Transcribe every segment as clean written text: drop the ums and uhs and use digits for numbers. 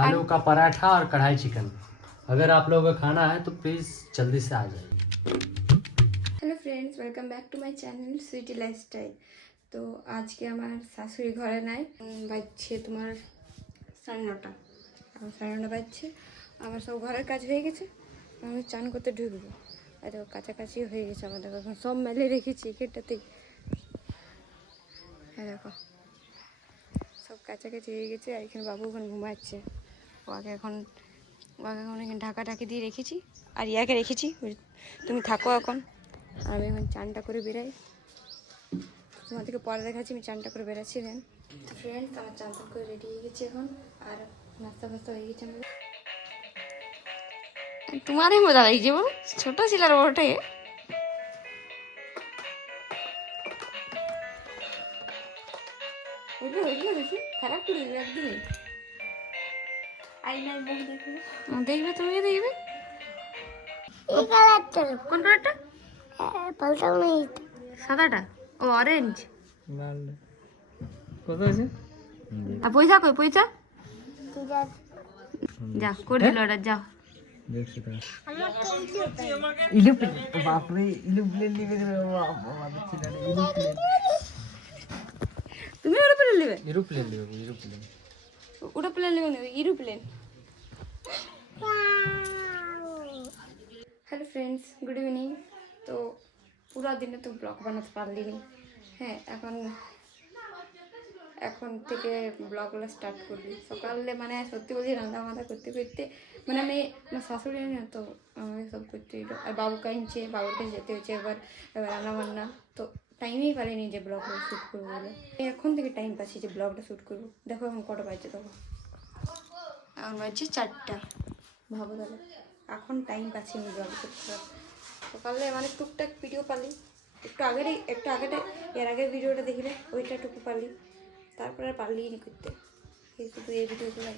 आलू का पराठा और कढ़ाई चिकन। अगर आप लोगों को खाना है तो प्लीज़ जल्दी से आ जाइए। Hello friends, welcome back to my channel Sweety Lifestyle. তো আজকে আমার শাশুড়ি ঘরে নাই, বাজছে তোমার 9:30। এখন 9:30 বাজছে, আমার সব ঘরের কাজ হয়ে গেছে। আমি চান করতে ঢুকবো, আর দেখো কাছাকাছি হয়ে গেছে আমাদের। এখন সব মেলে রেখেছি এখানটাতেই। হ্যাঁ দেখো সব কাছাকাছি হয়ে গেছে। আর এখানে বাবু এখন ঘুমাচ্ছে। ওকে এখন এখানে ঢাকাঢাকি দিয়ে রেখেছি, আর ইয়াকে রেখেছি তুমি থাকো এখন। আর আমি এখন চানটা করে বেরাই, তোমাদেরকে পরে দেখাচ্ছি আমি চানটা করে বেরাচ্ছি। দেন ফ্রেন্ডস, আমার চান টান করে রেডি হয়ে গেছে এখন, আর নাস্তা ফাস্তা হয়ে গেছে আমাদের। তোমারই মজা লাগছে বল, ছোট ছিল আর ওঠে। বেশি খারাপ করে দেবে একদমই। আইনায় মুখ দেখবে, দেখবে তুমি দেখবে। এই কালারটা কোন কালারটা? বলতাম না, সাদাটা। ও অরেঞ্জ। কত আছে? আর পয়সা কই পয়সা? যা করে দিল অর্ডার, যাও। তুমি এরোপ্লেন নেবে? এরোপ্লেন নেবে, এরোপ্লেন। ওটা প্লেন নেবে না, aeroplane. Hello friends, good evening. তো পুরো দিনে তো ব্লগ বানাতে পারলিনি। হ্যাঁ, এখন থেকে ব্লগগুলো স্টার্ট করবি সকালে। মানে সত্যি বলছি, রান্না বান্না করতে করতে মানে আমার শাশুড়ি না তো আমাকে সব করতে দিল। আর বাবু কাঁদছে, বাবুর কাছে যেতে হচ্ছে এবার রান্না বান্না। তো টাইমেই পারিনি যে ব্লগটা শ্যুট করবো বলে। এখন থেকে টাইম পাচ্ছি যে ব্লগটা শ্যুট করবো। দেখো এখন কটা বাজছে, দেখো এখন বাজছে 4টা। ভাবো তাহলে এখন টাইম পাচ্ছি আমি ব্লগ শ্যুট করার। সকালে মানে টুকটাক ভিডিও পালি, একটু আগেটা এর আগের ভিডিওটা দেখলে ওইটা টুকু পালি, তারপরে আর পারলিই নি করতে। এই শুধু এই ভিডিওগুলো।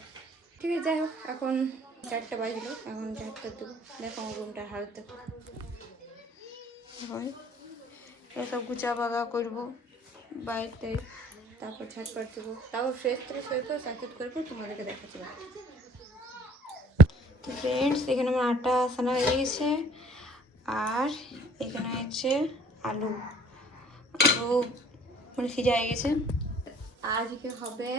ঠিক আছে, যাই হোক এখন 4টা বাজলো, এখন 4টা দেবো। দেখো আমার রুমটার হালত দেখো। এখন এসব গুছা বাগা করবো বাড়িতে, তারপর ঝাটপাট দেবো, তারপর ফ্রেশ হয়ে সাথে করবো, তোমাদেরকে দেখাচ্ছি। তো ফ্রেন্ডস, এখানে আমার আটা সানা হয়ে গেছে, আর এখানে হচ্ছে আলু মানে সিজা হয়ে গেছে। আজকে হবে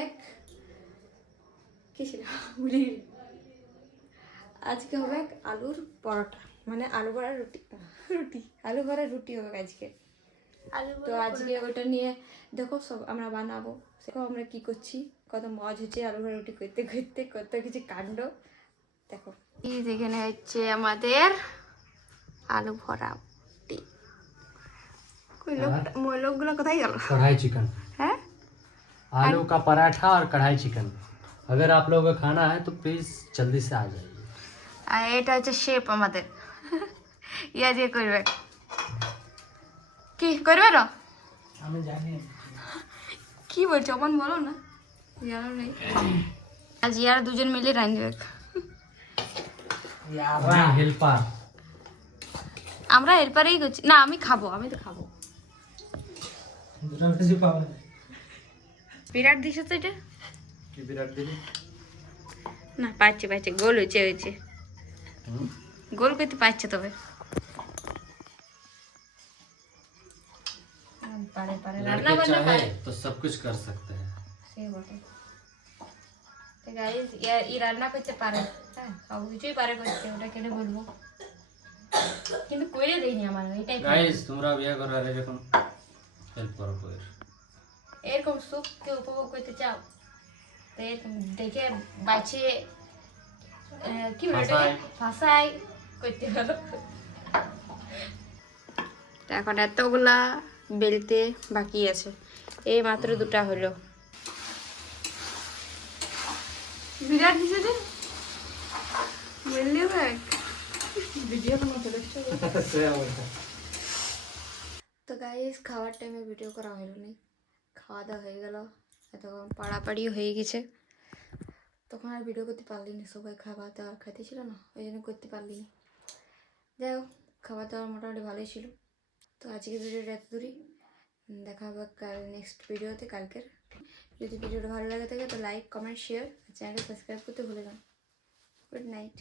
কি ছিল আজকে হবে আলুর পরোটা, মানে আলু ভরা আলু ভরা রুটি হবে আজকে। তো আজকে ওটা নিয়ে দেখো সব আমরা বানাবো। দেখো আমরা কি করছি, কত মজ হচ্ছে আলু ভরা রুটি করতে করতে, কত কিছু কাণ্ড দেখো। এই যেখানে হচ্ছে আমাদের আলু ভরা রুটি। লোকগুলো কোথায় গেল? कढ़ाई चिकन। হ্যাঁ, आलू का पराठा और कढ़ाई चिकन। अगर आप लोगों को खाना है तो प्लीज़ जल्दी से आ जाइए। আর এটা হচ্ছে শেপ আমাদের, ইয়া দিয়ে করবে। কি করবে না? আমি জানি কি বলছো অমন, বলো না, জানো নেই। আজ ইয়ার দুজন মিলে রাঁধবে। হেল্পার। আমরা হেল্পারেই করছি না, আমি খাবো, আমি তো খাবো। বিরাট দিছে তো এটা। কি বিরাট দিলি? না পাচ্ছে গোল হয়েছে গোল করতে পারছে। তবে পারে রান্না বান্না পারে তো সব कुछ कर सकते हैं। সেই বটে। তো গাইস ই রান্না করতে পারে, হ্যাঁ সব কিছুই পারে করতে, ওটা কেন বলবো, কিন্তু কইরে দেইনি আমার এটাই। গাইস তোমরা বিয়ে করার আগে যখন হেল্প করো কইর, এরকম সুখকে উপভোগ করতে চাও তো এরকম দেখে বাছে কি বলে ভাষাই করতে হলো। এখন এতগুলা বেলতে বাকি আছে, এই মাত্র 2টা হলো। বিরাট দিছে যে বললি ভিডিও তো গাইস, খাওয়ার টাইমে ভিডিও করা হলো না। খাওয়া দাওয়া হয়ে গেল, এতক্ষণ পাড়াপাড়িও হয়ে গেছে, তখন আর ভিডিও করতে পারলি না। সবাই খাবার দাওয়া খাইতে ছিল না, ওই জন্য করতে পারলি না। যাই হোক, খাবার দাওয়া মোটামুটি ভালোই ছিল। তো আজকের ভিডিওটা এত দূরই, দেখা হবে কাল নেক্সট ভিডিওতে। কালকের যদি ভিডিওটা ভালো লাগে থাকে তো লাইক কমেন্ট শেয়ার আর চ্যানেলটা সাবস্ক্রাইব করতে ভুলে না। Good night.